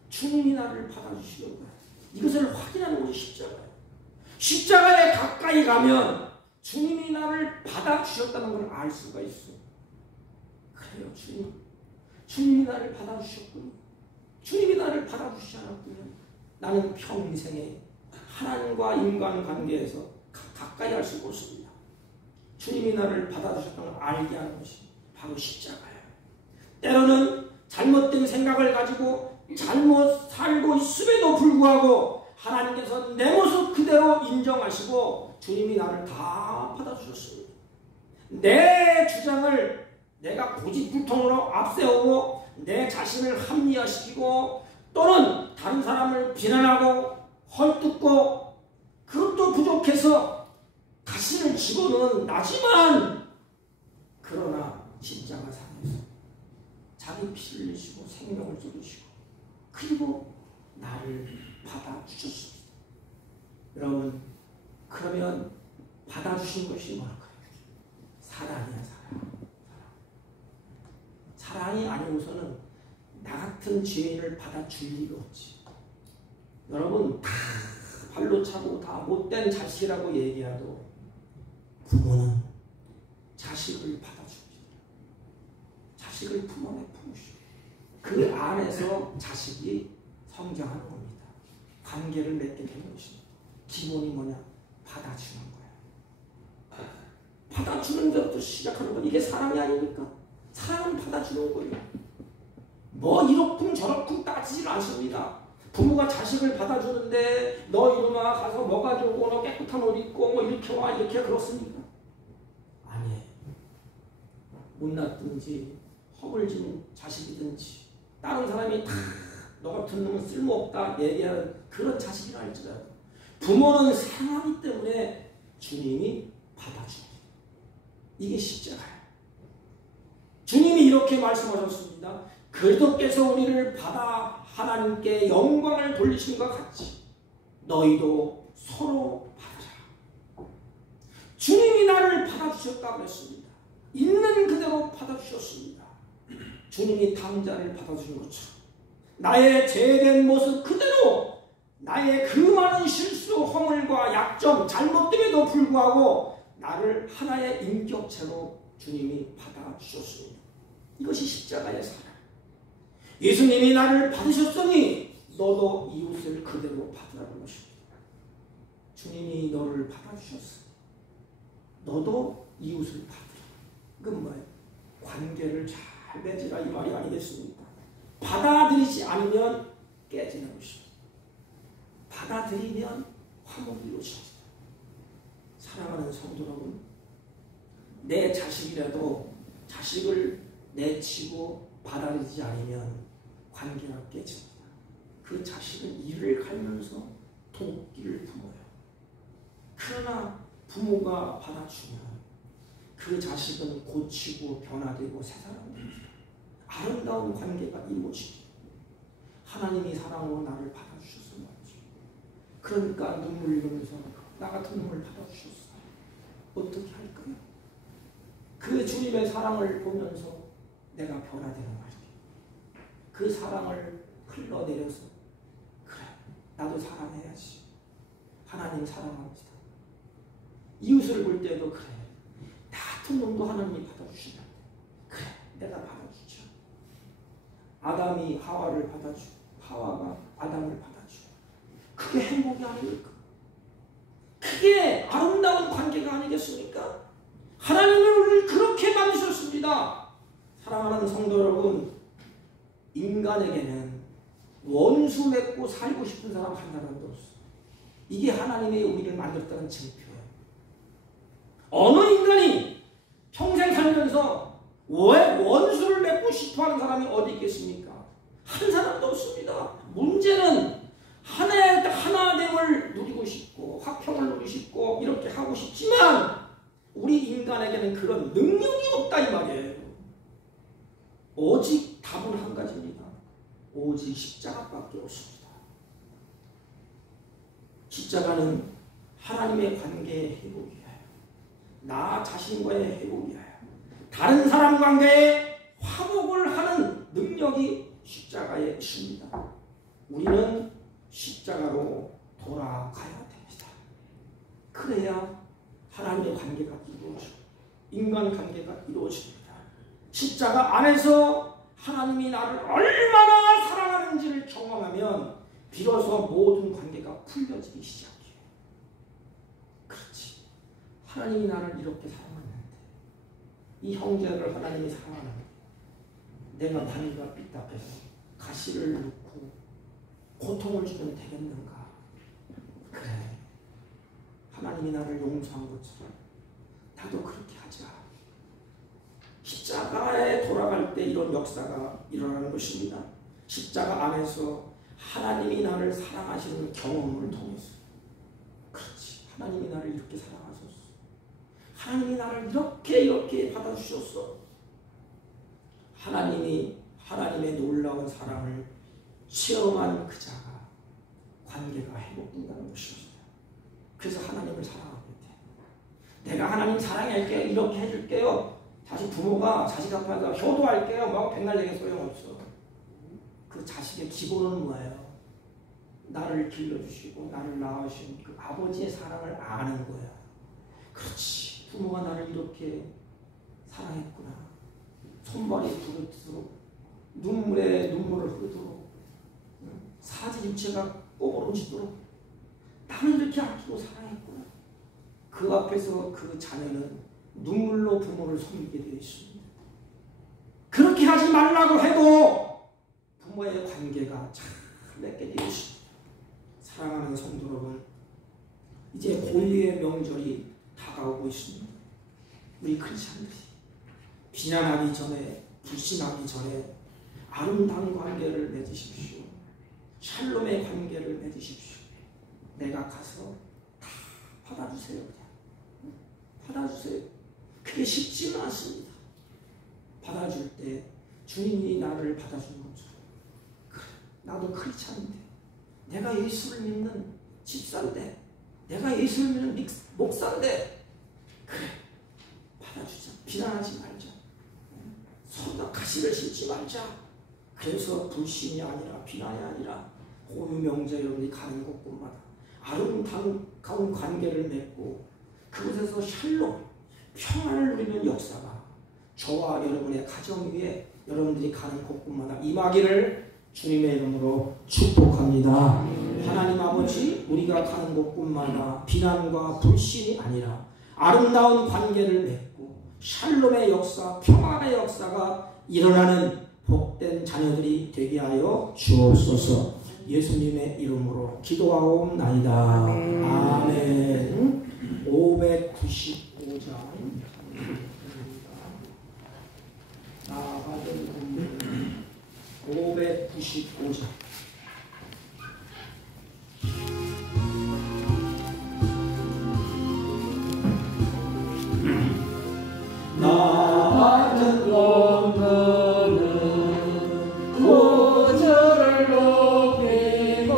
주님이 나를 받아주시려고 해요. 이것을 확인하는 것이 십자가예요. 십자가에 가까이 가면 주님이 나를 받아주셨다는 걸 알 수가 있어. 그래요, 주님이 나를 받아주셨군요. 주님이 나를 받아주시지 않았군요. 나는 평생에 하나님과 인간관계에서 가까이 할 수 없습니다. 주님이 나를 받아주셨다는 걸 알게 하는 것이 바로 십자가예요. 때로는 잘못된 생각을 가지고 잘못 살고 있음에도 불구하고 하나님께서 내 모습 그대로 인정하시고 주님이 나를 다 받아주셨습니다. 내 주장을 내가 고집불통으로 앞세우고 내 자신을 합리화시키고 또는 다른 사람을 비난하고 헐뜯고 그것도 부족해서 가신을 집어넣은 나지만 그러나 십자가상에서 자기 피를 흘리시고 생명을 쏟으시고 그리고 나를 받아주셨습니다. 여러분, 그러면 받아주신 것이 뭘까요? 사랑이야, 사랑. 사랑이 아니고서는 나 같은 죄인을 받아줄 리가 없지. 여러분, 다 발로 차고 다 못된 자식이라고 얘기해도 부모는 자식을 받아줍니다. 자식을 품 안에 품으시고 그 안에서 자식이 성장하는 겁니다. 관계를 맺게 되는 것입니다. 기본이 뭐냐? 받아주는 거야. 받아주는 것부터 시작하는 거. 이게 사랑이 아닙니까? 사랑은 받아주는 거예요. 뭐 이렇쿵 저렇쿵 따지질 않습니다. 부모가 자식을 받아주는데 너 이놈아 가서 뭐 가져오고 너 깨끗한 옷 입고 뭐 이렇게 와 이렇게 그렇습니까? 아니에요. 못났든지 허물진 자식이든지 다른 사람이 다 너 같은 놈은 쓸모없다 얘기하는 그런 자식이라 할지라도 부모는 사랑하기 때문에 주님이 받아줍니다. 이게 십자가예요. 주님이 이렇게 말씀하셨습니다. 그리스도께서 우리를 받아 하나님께 영광을 돌리신 것 같이 너희도 서로 받으라. 주님이 나를 받아주셨다고 했습니다. 있는 그대로 받아주셨습니다. 주님이 탕자를 받아주신 것처럼 나의 죄된 모습 그대로 나의 그 많은 실수, 허물과 약점, 잘못됨에도 불구하고 나를 하나의 인격체로 주님이 받아주셨습니다. 이것이 십자가의 사랑. 예수님이 나를 받으셨으니 너도 이웃을 그대로 받으라는 것입니다. 주님이 너를 받아주셨으니 너도 이웃을 받으라. 그건 뭐예요? 관계를 잘 맺으라 이 말이 아니겠습니까? 받아들이지 않으면 깨지는 것입니다. 받아들이면 화목이 이루어집니다. 사랑하는 성도 여러분, 내 자식이라도 자식을 내치고 받아들이지 않으면 관계가 깨집니다. 그 자식은 이를 갈면서 도끼를 품어요. 그러나 부모가 받아주면 그 자식은 고치고 변화되고 새 사람이 됩니다. 아름다운 관계가 이루어집니다. 하나님이 사랑으로 나를 받아주셔서 말이죠. 그러니까 눈물 흘리면서 나 같은 놈을 받아주셨어요. 어떻게 할까요? 그 주님의 사랑을 보면서 내가 변화되는 말이에요. 그 사랑을 흘러내려서 그래 나도 사랑해야지. 하나님 사랑합니다. 이웃을 볼 때도 그래 나 같은 놈도 하나님이 받아주시는데 그래 내가 받아주죠. 아담이 하와를 하와가 아담을 받아주고 그게 행복이 아닙니까? 그게 아름다운 관계가 아니겠습니까? 하나님은 우리를 그렇게 만드셨습니다. 사랑하는 성도 여러분, 인간에게는 원수 맺고 살고 싶은 사람 한 사람도 없어. 이게 하나님의 우리를 만들었다는 증표예요. 어느 인간이 평생 살면서 왜 원수를 맺고 싶어하는 사람이 어디 있겠습니까? 한 사람도 없습니다. 문제는 하나됨을 누리고 싶고 화평을 누리고 싶고 이렇게 하고 싶지만 우리 인간에게는 그런 능력이 없다 이 말이에요. 오직 답은 한 가지입니다. 오직 십자가밖에 없습니다. 십자가는 하나님의 관계의 회복이 위하여, 나 자신과의 회복이 위하여, 다른 사람 관계에 화복을 하는 능력이 십자가에 있습니다. 우리는 십자가로 돌아가야 됩니다. 그래야 하나님의 관계가 이루어지고 인간 관계가 이루어집니다. 십자가 안에서 하나님이 나를 얼마나 사랑하는지를 경험하면 비로소 모든 관계가 풀려지기 시작해요. 그렇지. 하나님이 나를 이렇게 사랑하는데 이 형제를 하나님이 사랑하는데 내가 관계가 삐딱해서 가시를 놓고 고통을 주면 되겠는가? 그래. 하나님이 나를 용서한 것처럼 나도 그렇게 하자. 십자가에 돌아갈 때 이런 역사가 일어나는 것입니다. 십자가 안에서 하나님이 나를 사랑하시는 경험을 통해서 그렇지. 하나님이 나를 이렇게 사랑하셨어. 하나님이 나를 이렇게 받아주셨어. 하나님의 놀라운 사랑을 체험한 그 자가 관계가 회복된다는 것입니다. 그래서 하나님을 사랑하게 돼. 내가 하나님 사랑할게요. 이렇게 해줄게요. 자식 부모가 자식 앞에서 효도할게요. 막 백날 얘기 소용없어. 그 자식의 기본은 뭐예요? 나를 길러주시고 나를 낳으신 그 아버지의 사랑을 아는 거야. 그렇지. 부모가 나를 이렇게 사랑했구나. 손발이 부르도록 눈물에 눈물을 흐르도록 사지 유체가 꼬부러지도록 나를 이렇게 아끼고 사랑했구나. 그 앞에서 그 자녀는 눈물로 부모를 섬기게 되어 있습니다. 그렇게 하지 말라고 해도 부모의 관계가 잘 맺게 되어 있습니다. 사랑하는 성도 여러분, 이제 고유의 명절이 다가오고 있습니다. 우리 크리스찬들이 비난하기 전에, 불신하기 전에 아름다운 관계를 맺으십시오. 샬롬의 관계를 맺으십시오. 내가 가서 다 받아주세요. 그냥 받아주세요. 그게 쉽지는 않습니다. 받아줄 때 주님이 나를 받아주는 것처럼, 그래, 나도 크리스찬인데, 내가 예수를 믿는 집사인데, 내가 예수를 믿는 목사인데, 그래, 받아주자. 비난하지 말자. 서로 가시를 신지 말자. 그래서 불신이 아니라 비난이 아니라 고유 명제 여러분이 가는 곳곳마다 아름다운 관계를 맺고 그곳에서 샬롬, 평안을 누리는 역사가 저와 여러분의 가정 위에 여러분들이 가는 곳곳마다 임하기를 주님의 이름으로 축복합니다. 하나님 아버지, 우리가 가는 곳곳마다 비난과 불신이 아니라 아름다운 관계를 맺고 샬롬의 역사, 평안의 역사가 일어나는 복된 자녀들이 되게 하여 주옵소서. 예수님의 이름으로 기도하옵나이다. 아멘. 595장 나아가던 국민 595장 나는 오늘은 구주를 높이고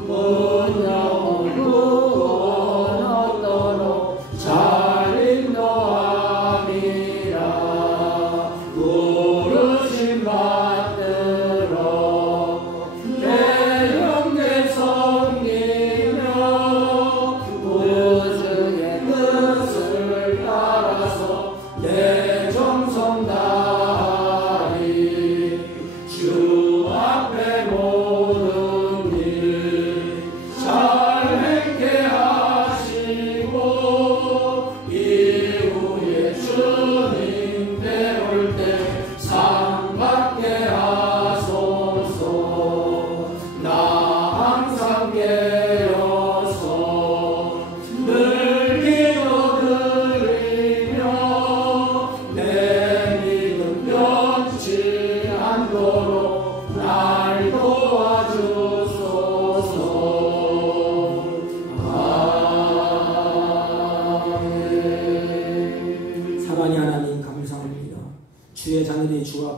문영 구원하도록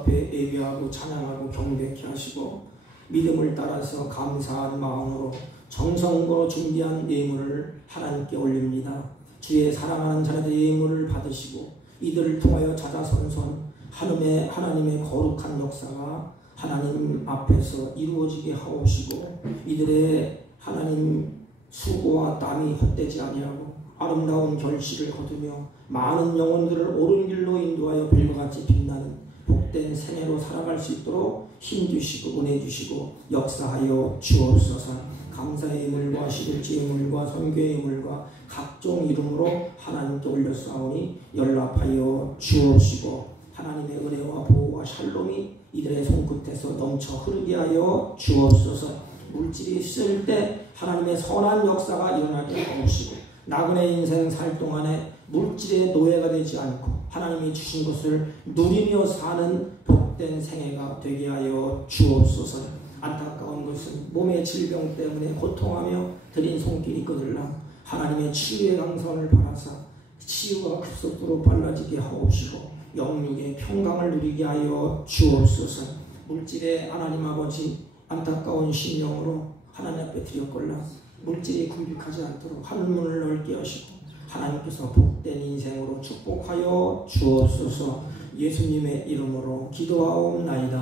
앞에 예배하고 찬양하고 경배케 하시고 믿음을 따라서 감사한 마음으로 정성으로 준비한 예물을 하나님께 올립니다. 주의 사랑하는 자녀들의 예물을 받으시고 이들을 통하여 자자손손 하나님의 거룩한 역사가 하나님 앞에서 이루어지게 하옵시고 이들의 하나님 수고와 땀이 헛되지 아니하고 아름다운 결실을 거두며 많은 영혼들을 옳은 길로 인도하여 별과 같이 빛나는 복된 생애로 살아갈 수 있도록 힘주시고 은혜 주시고 역사하여 주옵소서. 감사의 예물과 시들지 예물과 선교의 예물과 각종 이름으로 하나님께 올렸사오니 연락하여 주옵시고 하나님의 은혜와 보호와 샬롬이 이들의 손끝에서 넘쳐 흐르게 하여 주옵소서. 물질이 있을 때 하나님의 선한 역사가 일어나게 하옵시고 나그네 인생 살 동안에 물질의 노예가 되지 않고 하나님이 주신 것을 누리며 사는 복된 생애가 되게 하여 주옵소서. 안타까운 것은 몸의 질병 때문에 고통하며 드린 손길이 끊을라 하나님의 치유의 강선을 바라사 치유가 급속도로 빨라지게 하옵시고 영육의 평강을 누리게 하여 주옵소서. 물질의 하나님 아버지 안타까운 심령으로 하나님 앞에 드렸걸라 물질이 굶vik하지 않도록 하늘문을 넓게 하시고 하나님께서 복된 인생으로 축복하여 주옵소서. 예수님의 이름으로 기도하옵나이다.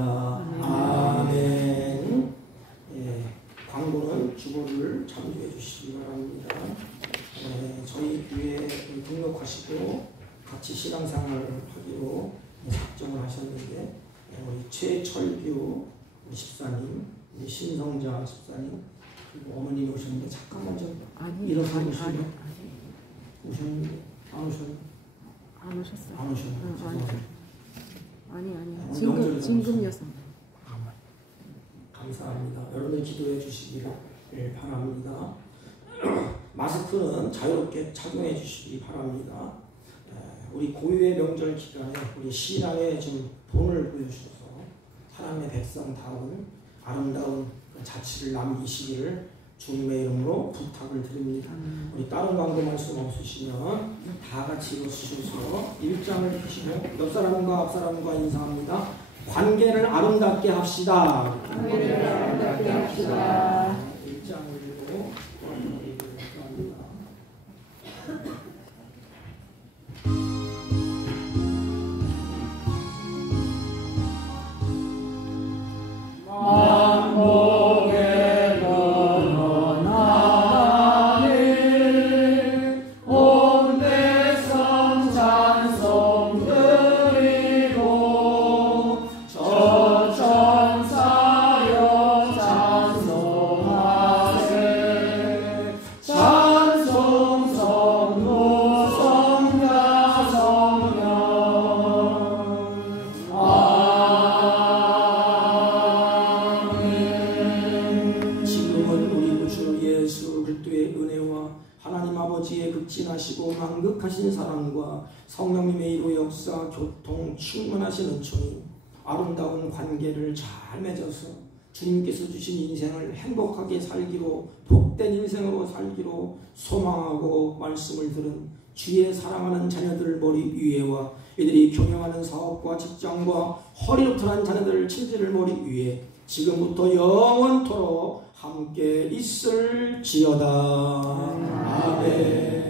아멘. 예, 광고는 주보를 참조해 주시기 바랍니다. 저희 교회에 등록하시고 같이 신앙생활을 하기로 작정을 하셨는데 우리 최철규 집사님, 우리 신성자 집사님 그리고 어머님이 오셨는데 잠깐만 좀 일어서 보시면 오셨는데 안 오셨나요? 안 오셨어요. 안 오셨나요? 아니. 진금 여성. 감사합니다. 여러분 기도해 주시기를 바랍니다. 마스크는 자유롭게 착용해 주시기 바랍니다. 우리 고유의 명절 기간에 우리 신앙에 좀 본을 보여주셔서 하나님의 백성다운 아름다운 자취를 남기시기를 주님의 이름으로 부탁을 드립니다. 우리 다른 광고 말씀 없으시면 다 같이 일어서셔서 일장을 펴시고 옆 사람과 앞 사람과 인사합니다. 관계를 아름답게 합시다. 관계를 아름답게 합시다. 일장을 들고 감사합니다. 만극하신 사랑과 성령님의 이로 역사, 교통, 충만하신 은총이 아름다운 관계를 잘 맺어서 주님께서 주신 인생을 행복하게 살기로 복된 인생으로 살기로 소망하고 말씀을 들은 주의 사랑하는 자녀들 머리 위에와 이들이 경영하는 사업과 직장과 허리로틀한 자녀들 친지를 머리 위에 지금부터 영원토록 함께 있을지어다. 아멘.